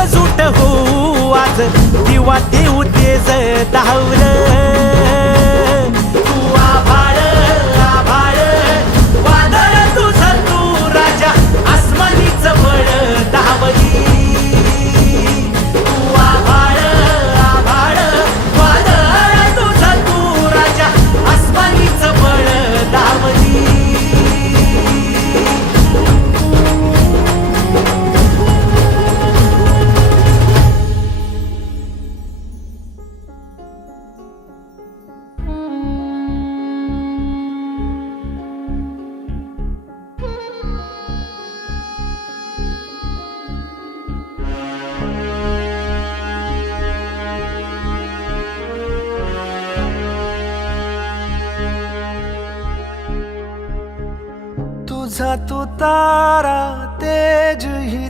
एकजूट होऊ आज दिवा देऊ तेज धावलं तू आभाळ आभाळ वादळ तुझं तू राजा आसमानीच बळ धावली तू आभाळ आभाळ वादळ तुझं तू राजा आसमानीच बळ धावली तुझा तू तारा तेज ही